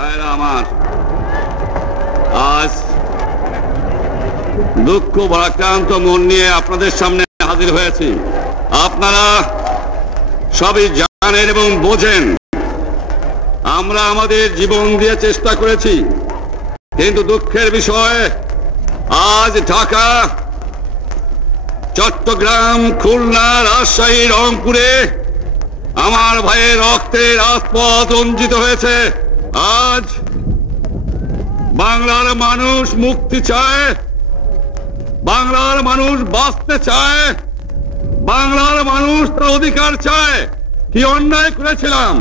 ভাইরা আমার, আজ দুঃখ ভারাক্রান্ত মন নিয়ে আপনাদের সামনে হাজির হয়েছি। আপনারা সবই জানেন এবং বোঝেন। আমরা আমাদের জীবন দিয়ে চেষ্টা করেছি, কিন্তু দুঃখের বিষয়, আজ ঢাকা, চট্টগ্রাম, খুলনা, রাজশাহী, রংপুরে আমার ভাইয়ের রক্তে রাজপথ রঞ্জিত হয়েছে। আজ বাংলার মানুষ মুক্তি চায়, বাংলার মানুষ বাঁচতে চায়, বাংলার মানুষ তার অধিকার চায়। কি অন্যায় করেছিলাম?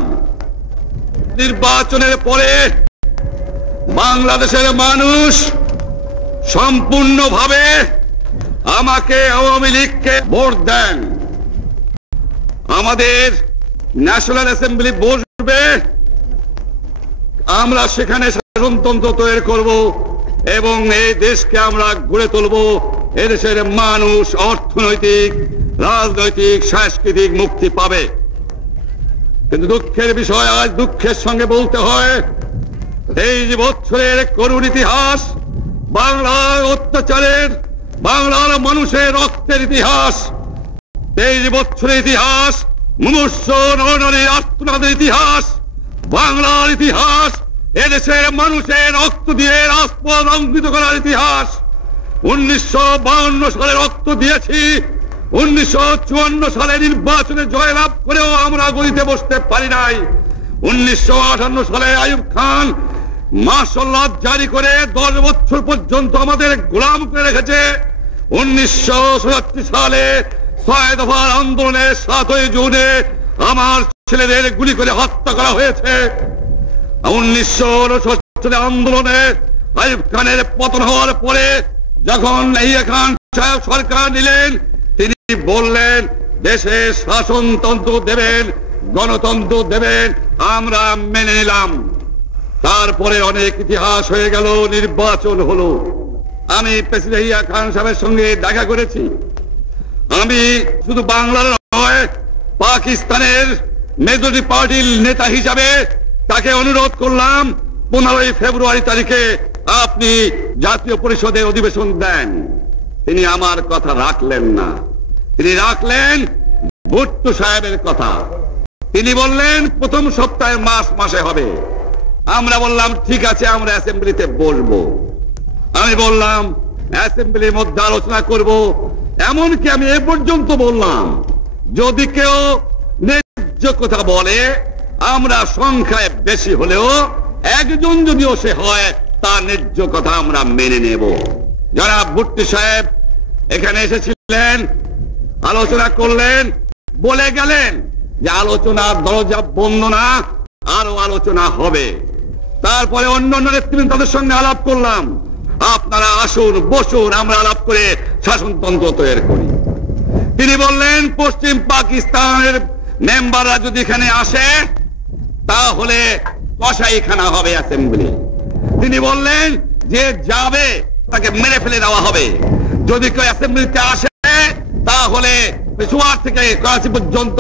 নির্বাচনের পরে বাংলাদেশের মানুষ সম্পূর্ণভাবে আমাকে আওয়ামী লীগকে ভোট দেন। আমাদের ন্যাশনাল অ্যাসেম্বলি বসবে আমরা সেখানে শাসনতন্ত্র তৈরি করব এবং এই দেশকে আমরা গড়ে তুলব। এদেশের মানুষ অর্থনৈতিক, রাজনৈতিক, সাংস্কৃতিক মুক্তি পাবে। কিন্তু দুঃখের বিষয়, আজ দুঃখের সঙ্গে বলতে হয়, তেইশ বছরের করুণ ইতিহাস, বাংলার অত্যাচারের, বাংলার মানুষের রক্তের ইতিহাস। তেইশ বছরের ইতিহাস, মুমূর্ষ নরনারীর আত্মনাদের ইতিহাস। বাংলার ইতিহাস, এদেশের মানুষের রক্ত দিয়ে রাজপথ অঙ্কিত করার ইতিহাস। উনিশশো সালে রক্ত দিয়েছি, উনিশশো চুয়ান্ন সালে নির্বাচনে জয়লাভ করেও আমরা গদিতে বসতে পারি নাই। উনিশশো আটান্ন সালে আয়ুব খান মার্শাল্লাহ জারি করে দশ বছর পর্যন্ত আমাদের গোলাম করে রেখেছে। উনিশশো সালে ছয় দফার আন্দোলনে সাতই জুনে আমার ছেলেদের গুলি করে হত্যা করা হয়েছে। উনিশশো সালে আন্দোলনে আইব খানের পতন হওয়ার পরে যখন ইয়া খান সরকার নিলেন, তিনি বললেন, দেশে শাসনতন্ত্র দেবেন, গণতন্ত্র দেবেন, আমরা মেনে নিলাম। তারপরে অনেক ইতিহাস হয়ে গেল, নির্বাচন হলো। আমি প্রেসিডেন্ট খান সাহেবের সঙ্গে দেখা করেছি। আমি শুধু বাংলার নয়, পাকিস্তানের মেজরিটি পার্টির নেতা হিসাবে তাকে অনুরোধ করলাম, পনেরোই ফেব্রুয়ারি তারিখে আপনি জাতীয় পরিষদের অধিবেশন দেন। তিনি আমার কথা রাখলেন না। তিনি রাখলেন ভুট্টু সাহেবের কথা। তিনি বললেন, প্রথম সপ্তাহে মাস মাসে হবে। আমরা বললাম, ঠিক আছে, আমরা অ্যাসেম্বলিতে বসবো। আমি বললাম, অ্যাসেম্বলির মধ্যে আলোচনা করব। এমনকি আমি এ পর্যন্ত বললাম, যদি কেউ ন্যায্য কথা বলে, আমরা সংখ্যায় বেশি হলেও একজন যদিও সে হয় তার ন্যায্য কথা আমরা মেনে নেব। যারা ভুট্টি সাহেব, এখানে এসেছিলেন, আলোচনা করলেন, বলে গেলেন যে আলোচনার দরজা বন্ধ না, আরও আলোচনা হবে। তারপরে অন্য অন্য নেতৃবৃন্দ তাদের সঙ্গে আলাপ করলাম। আপনারা আসুন, বসুন, আমরা আলাপ করে শাসনতন্ত্র তৈরি করি। তিনি বললেন, পশ্চিম পাকিস্তানের মেম্বাররা যদি এখানে আসে, তাহলে কসাইখানা হবে অ্যাসেম্বলি। তিনি বললেন, যে যাবে, তাকে মেরে ফেলে দেওয়া হবে। যদি কেউ অ্যাসেম্বলিতে আসে, তাহলে পেশোয়ার থেকে করাচি পর্যন্ত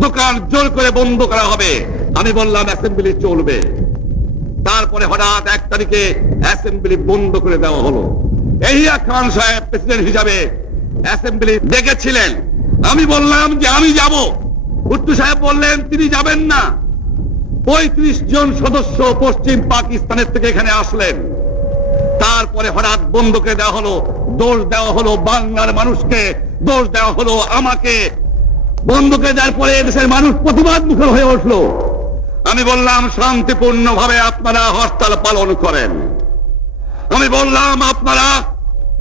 দোকান জোর করে বন্ধ করা হবে। আমি বললাম, অ্যাসেম্বলি চলবে। তারপরে হঠাৎ এক তারিখে অ্যাসেম্বলি বন্ধ করে দেওয়া হলো। এহিয়া খান সাহেব প্রেসিডেন্ট হিসাবে অ্যাসেম্বলি ডেকেছিলেন। আমি বললাম যে আমি যাব। ভুট্টু সাহেব বললেন, তিনি যাবেন না। পঁয়ত্রিশ জন সদস্য পশ্চিম পাকিস্তানের থেকে এখানে আসলেন। তারপরে হঠাৎ বন্ধ করে দেওয়া হলো, দোষ দেওয়া হলো বাংলার মানুষকে, দোষ দেওয়া হলো আমাকে। বন্ধ করে দেওয়ার পরে দেশের মানুষ প্রতিবাদ মুখর হয়ে উঠল। আমি বললাম শান্তিপূর্ণ ভাবে আপনারা হরতাল পালন করেন। আমি বললাম, আপনারা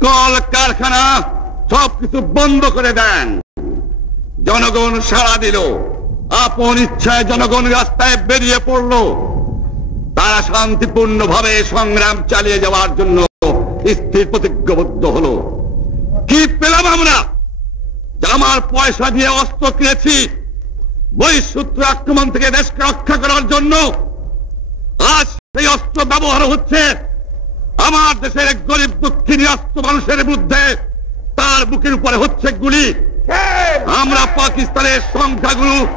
কল কারখানা সবকিছু বন্ধ করে দেন। জনগণ সাড়া দিল। আপন ইচ্ছায় জনগণ রাস্তায় বেরিয়ে পড়ল। তারা শান্তিপূর্ণ ভাবে সংগ্রাম চালিয়ে যাওয়ার জন্য স্থির প্রতিজ্ঞবদ্ধ হলো। কি পেলাম আমরা? আমার পয়সা দিয়ে অস্ত্র কিনেছি বহিঃসূত্র আক্রমণ থেকে দেশকে রক্ষা করার জন্য। আজ সেই অস্ত্র ব্যবহার হচ্ছে। আমার দেশের গরিব দুঃখী নিরস্ত মানুষের বিরুদ্ধে তার বুকের উপরে হচ্ছে গুলি। আমরা পাকিস্তানের সংখ্যাগুরু।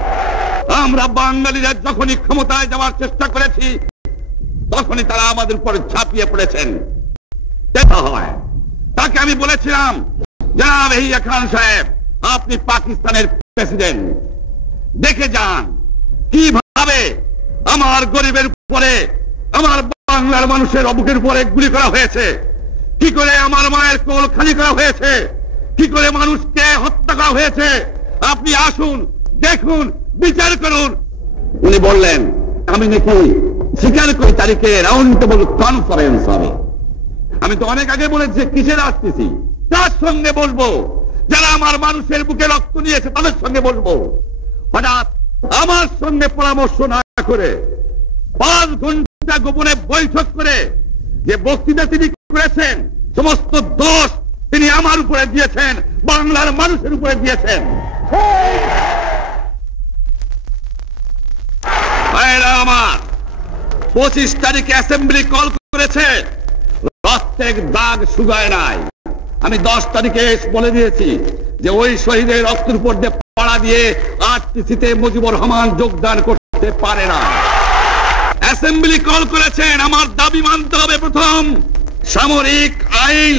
আমরা বাঙালিরা যখনই ক্ষমতায় যাওয়ার চেষ্টা করেছি, তখনই তারা আমাদের উপরে ঝাঁপিয়ে পড়েছেন। হয়। তাকে আমি বলেছিলাম, জনাব হিয়া খান সাহেব, আপনি পাকিস্তানের প্রেসিডেন্ট। দেখে যান, কীভাবে আমার গরিবের উপরে, আমার বাংলার মানুষের অবুকের উপরে গুলি করা হয়েছে। কি করে আমার মায়ের কোল খালি করা হয়েছে? কি করে মানুষকে হত্যা করা হয়েছে? আপনি আসুন, দেখুন, বিচার করুন। উনি বললেন, আমি নাকি স্বীকার করি তারিখে রাউন্ড কনফারেন্স হবে। আমি তো অনেক আগে বলেছি, কিসের আসতেছি? তার সঙ্গে বলব, যারা আমার মানুষের বুকে রক্ত নিয়েছে, তাদের সঙ্গে বলব। হঠাৎ আমার সঙ্গে পরামর্শ না করে পাঁচ ঘণ্টা গোপনে বৈঠক করে যে বক্তৃতা তিনি করেছেন, সমস্ত দোষ তিনি আমার উপরে দিয়েছেন, বাংলার মানুষের উপরে দিয়েছেন। আমার, পঁচিশ তারিখে অ্যাসেম্বলি কল করেছে, প্রত্যেক দাগ শুকায় নাই। আমি দশ তারিখে বলে দিয়েছি যে ওই শহীদের রক্তের উপর দিয়ে পাড়া দিয়ে আরটিসিতে মুজিবুর রহমান যোগদান করতে পারে না। অ্যাসেম্বলি কল করেছেন, আমার দাবি মানতে হবে প্রথম সামরিক আইন।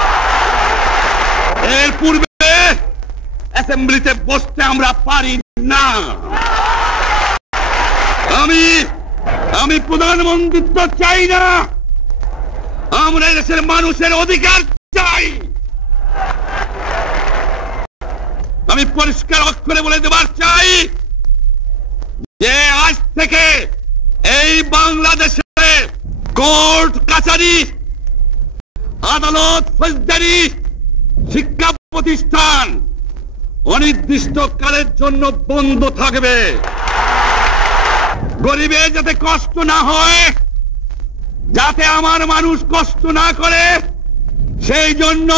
এর পূর্বে অ্যাসেম্বলিতে বসতে আমরা পারি না। আমি আমি প্রধানমন্ত্রিত্ব চাই না। আমরা দেশের মানুষের অধিকার চাই। আমি পরিষ্কার অক্ষরে বলে দেবার চাই যে আজ থেকে এই বাংলাদেশে কোর্ট কাছারি, আদালত, ফৌজদারি শিক্ষা প্রতিষ্ঠান অনির্দিষ্ট কালের জন্য বন্ধ থাকবে। গরিবের যাতে কষ্ট না হয়, যাতে আমার মানুষ কষ্ট না করে, সেই জন্য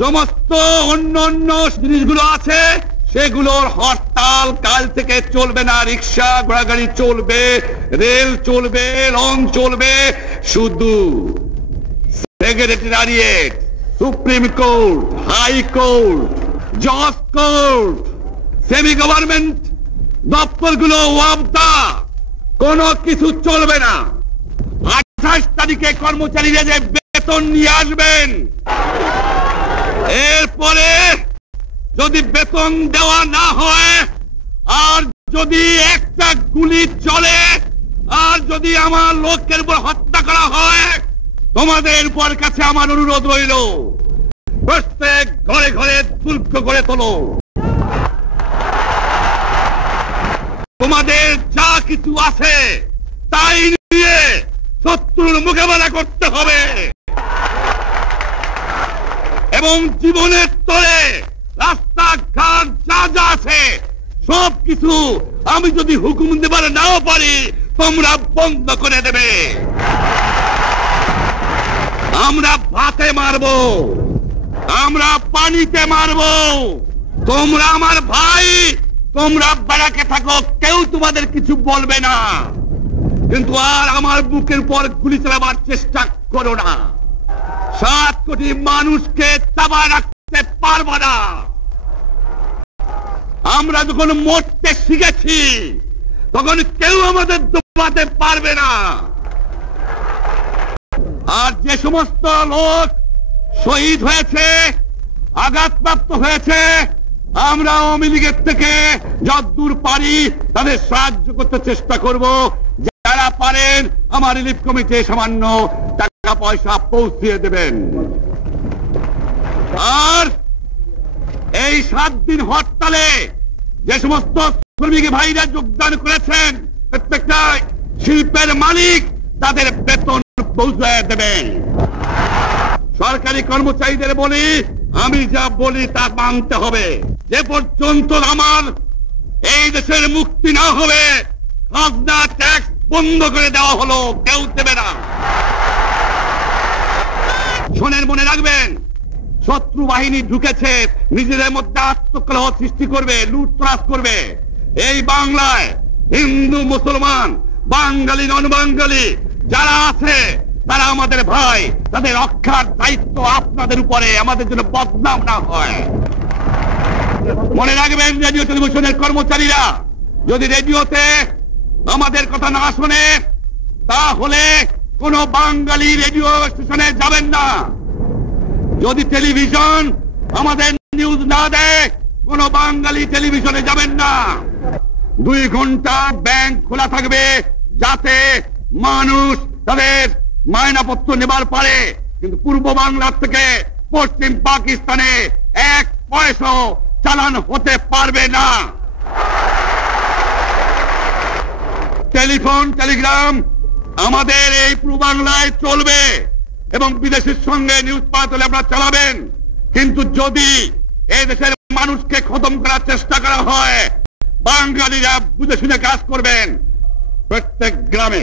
সমস্ত অন্য অন্য জিনিসগুলো আছে, সেগুলোর হরতাল কাল থেকে চলবে না, রিক্সা, ঘোড়াগাড়ি চলবে, রেল চলবে, লং চলবে, শুধু secretariat supreme court, high court, জজ কোর্ট, সেমি গভর্নমেন্ট দপ্তরগুলো ওয়াবদা। কোনো কিছু চলবে না। আঠাশ তারিখে কর্মচারীরা যে বেতন নিয়ে আসবেন। এরপরে যদি বেতন দেওয়া না হয়, আর যদি একটা গুলি চলে, আর যদি আমার লোকের উপর হত্যা করা হয় তোমাদের উপর কাছে আমার অনুরোধ রইল। প্রত্যেক ঘরে ঘরে শুল্ক করে তোলো। তোমাদের যা কিছু আছে, তাই নিয়ে শত্রুর মোকাবেলা করতে হবে। এবং জীবনের তরে রাস্তাঘাট যা যা আছে, সব কিছু আমি যদি হুকুম দেবার নাও পারি, তোমরা বন্ধ করে দেবে। আমরা ভাতে মারবো। আমরা পানিতে মারবো। তোমরা আমার ভাই, তোমরা বেড়াকে থাকো, কেউ তোমাদের কিছু বলবে না। কিন্তু আর আমার বুকের পর গুলি চালাবার চেষ্টা করো না। সাত কোটি মানুষকে চাবা রাখতে পারব না। আমরা যখন মরতে শিখেছি, তখন কেউ আমাদের দোবাতে পারবে না। আর যে সমস্ত লোক শহীদ হয়েছে, আঘাতপ্রাপ্ত হয়েছে, আমরা আওয়ামী লীগের থেকে যদ্দূর পারি, তাদের সাহায্য করতে চেষ্টা করব। যারা পারেন, আমার রিলিফ কমিটি সামান্য টাকা পয়সা পৌঁছিয়ে দেবেন। আর এই সাত দিন হরতালে যে সমস্ত শ্রমিক ভাইরা যোগদান করেছেন, প্রত্যেকটা শিল্পের মালিক তাদের বেতন পৌঁছে দেবেন। সরকারি কর্মচারীদের বলি, আমি যা বলি তা মানতে হবে। যে পর্যন্ত আমার এই দেশের মুক্তি না হবে, খাজনা, ট্যাক্স বন্ধ করে দেওয়া হলো, কেউ দেবে না। শোনেন, মনে রাখবেন, শত্রু বাহিনী ঢুকেছে, নিজেদের মধ্যে আত্মকলহ সৃষ্টি করবে, লুটতরাজ করবে। এই বাংলায় হিন্দু, মুসলমান, বাঙালি নন বাঙালি যারা আছে, তারা আমাদের ভাই তাদের রক্ষার দায়িত্ব আপনাদের উপরে, আমাদের জন্য বদনাম না হয়। মনে রাখবেন, রেডিও টেলিভিশনের কর্মচারীরা, যদি রেডিওতে আমাদের কথা না শোনে, তাহলে কোন বাঙালি রেডিও স্টেশনে যাবেন না। যদি টেলিভিশন আমাদের নিউজ না দেয়, কোন বাঙালি টেলিভিশনে যাবেন না। দুই ঘণ্টা ব্যাংক খোলা থাকবে, যাতে মানুষ তাদের মায়নাপত্র নেবার পারে, কিন্তু পূর্ব বাংলার থেকে পশ্চিম পাকিস্তানে এক পয়সা চালান হতে পারবে না। টেলিফোন, টেলিগ্রাম আমাদের এই পূর্ব বাংলায় চলবে এবং বিদেশের সঙ্গে নিউজ পাঠালে আপনারা চালাবেন। কিন্তু যদি এই দেশের মানুষকে খতম করার চেষ্টা করা হয়, বাঙালিরা বুঝে শুনে কাজ করবেন। প্রত্যেক গ্রামে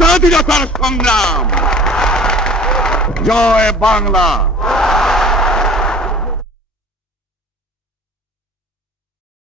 স্বাধীনতার সংগ্রাম জয় বাংলা